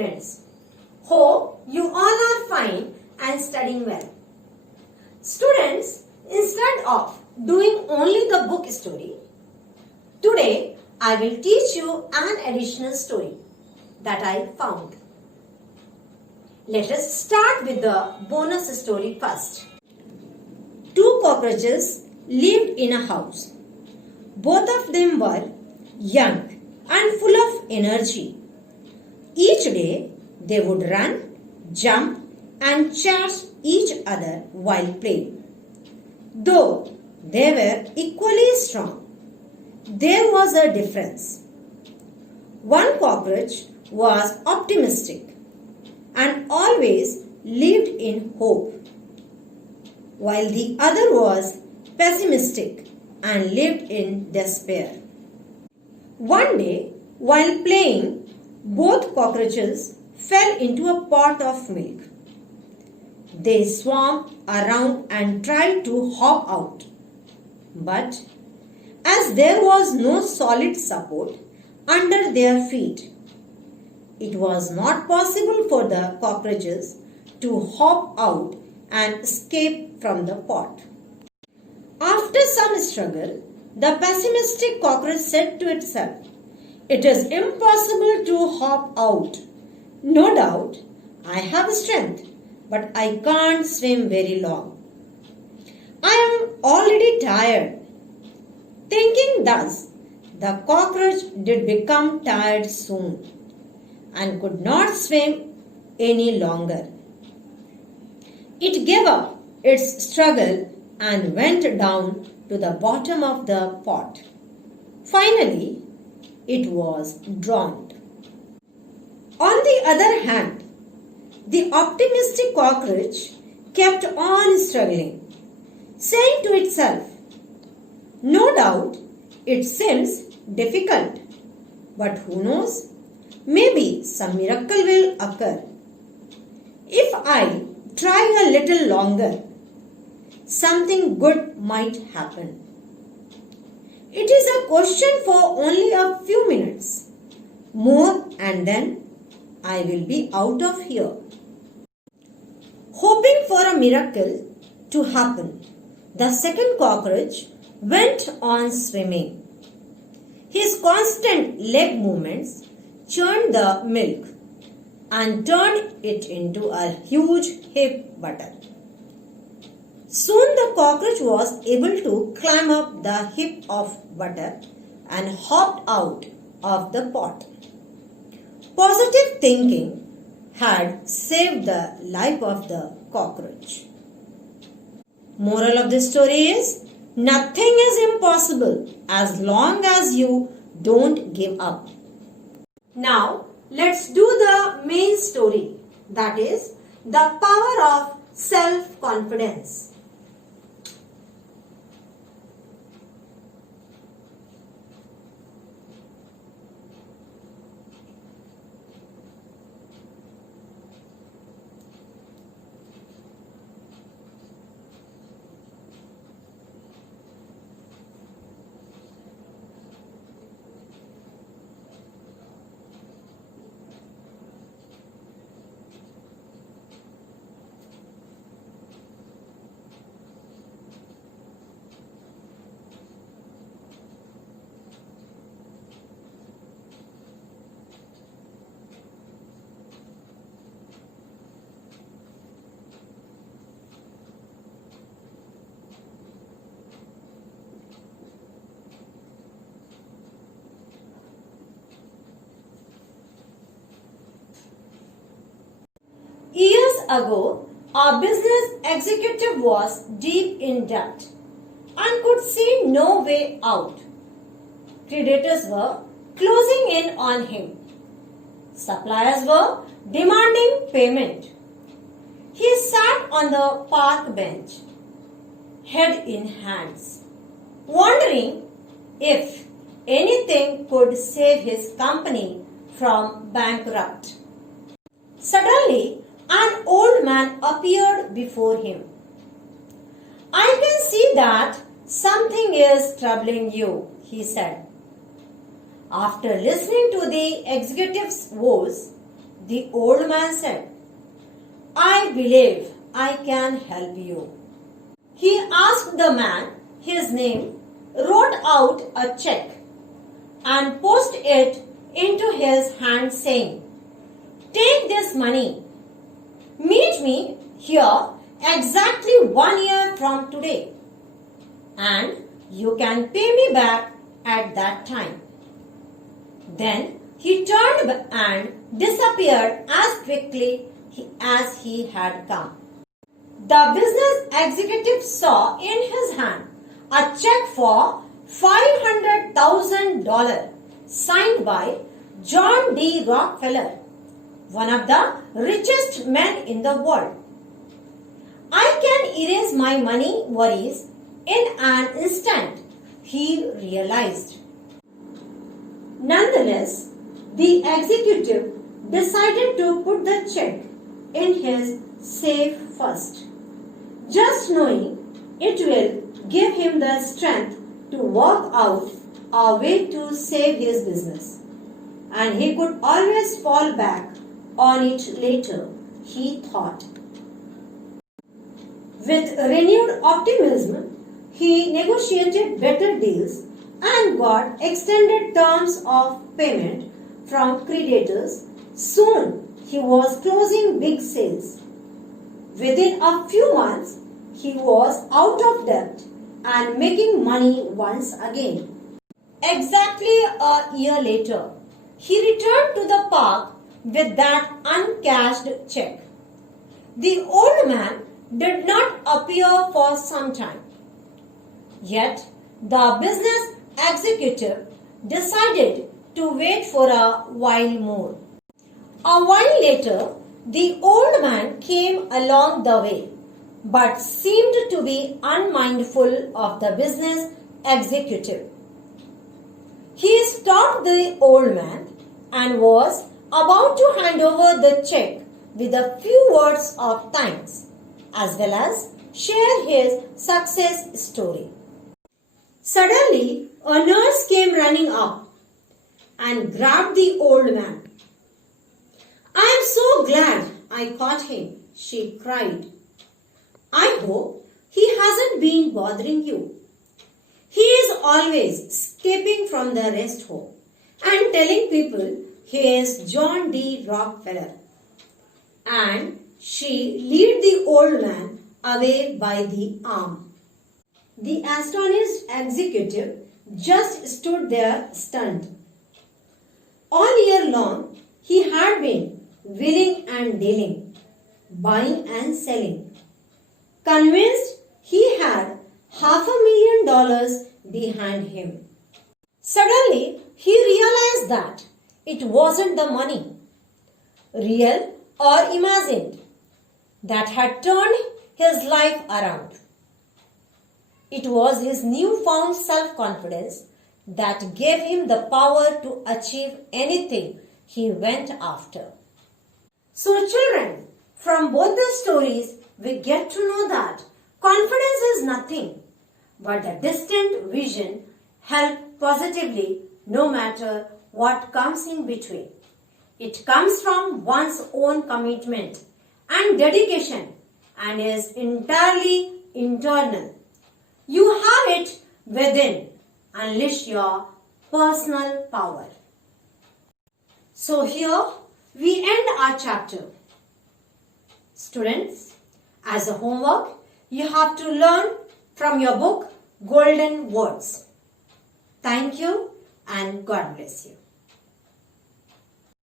students. Hope you all are fine and studying well. Students, instead of doing only the book story, today I will teach you an additional story that I found. Let us start with the bonus story first. Two cockroaches lived in a house. Both of them were young and full of energy. Each day they would run, jump and chase each other while playing. Though they were equally strong, there was a difference. One cockroach was optimistic and always lived in hope, while the other was pessimistic and lived in despair. One day, while playing, both cockroaches fell into a pot of milk. They swarmed around and tried to hop out. But as there was no solid support under their feet, it was not possible for the cockroaches to hop out and escape from the pot. After some struggle, the pessimistic cockroach said to itself, "It is impossible to hop out. No doubt, I have strength, but I can't swim very long. I am already tired." Thinking thus, the cockroach did become tired soon and could not swim any longer. It gave up its struggle and went down to the bottom of the pot. Finally, it was drowned. On the other hand, the optimistic cockroach kept on struggling, saying to itself, "No doubt it seems difficult, but who knows? Maybe some miracle will occur. If I try a little longer, something good might happen. It is a question for only a few minutes more and then I will be out of here." Hoping for a miracle to happen, the second cockroach went on swimming. His constant leg movements churned the milk and turned it into a huge hip butter. Soon the cockroach was able to climb up the heap of butter and hopped out of the pot. Positive thinking had saved the life of the cockroach. Moral of the story is, nothing is impossible as long as you don't give up. Now, let's do the main story, that is, the power of self-confidence. Years ago, a business executive was deep in debt and could see no way out. Creditors were closing in on him. Suppliers were demanding payment. He sat on the park bench, head in hands, wondering if anything could save his company from bankrupt. Suddenly, an old man appeared before him. "I can see that something is troubling you," he said. After listening to the executive's woes, The old man said, I believe I can help you. He asked the man his name, wrote out a check, and posted it into his hand saying, Take this money. Meet me here exactly 1 year from today, and you can pay me back at that time. Then he turned and disappeared as quickly as he had come. The business executive saw in his hand a check for $500,000 signed by John D. Rockefeller, one of the richest men in the world. I can erase my money worries in an instant, he realized. Nonetheless, the executive decided to put the check in his safe first, just knowing it will give him the strength to work out a way to save his business, and he could always fall back on it later, he thought. With renewed optimism, he negotiated better deals and got extended terms of payment from creditors. Soon he was closing big sales. Within a few months, he was out of debt and making money once again. Exactly a year later, he returned to the park with that uncashed check. The old man did not appear for some time. Yet, the business executive decided to wait for a while more. A while later, the old man came along the way, but seemed to be unmindful of the business executive. He stopped the old man and was about to hand over the check with a few words of thanks, as well as share his success story. Suddenly, a nurse came running up and grabbed the old man. I am so glad I caught him, she cried. I hope he hasn't been bothering you. He is always escaping from the rest home and telling people he is John D. Rockefeller. And she led the old man away by the arm. The astonished executive just stood there stunned. All year long, he had been wheeling and dealing, buying and selling, convinced he had $500,000 behind him. Suddenly, he realized that it wasn't the money, real or imagined, that had turned his life around. It was his newfound self-confidence that gave him the power to achieve anything he went after. So children, from both the stories, we get to know that confidence is nothing but a distant vision held positively no matter what comes in between. It comes from one's own commitment and dedication and is entirely internal. You have it within. Unleash your personal power. So here we end our chapter. Students, as a homework, you have to learn from your book Golden Words. Thank you and God bless you.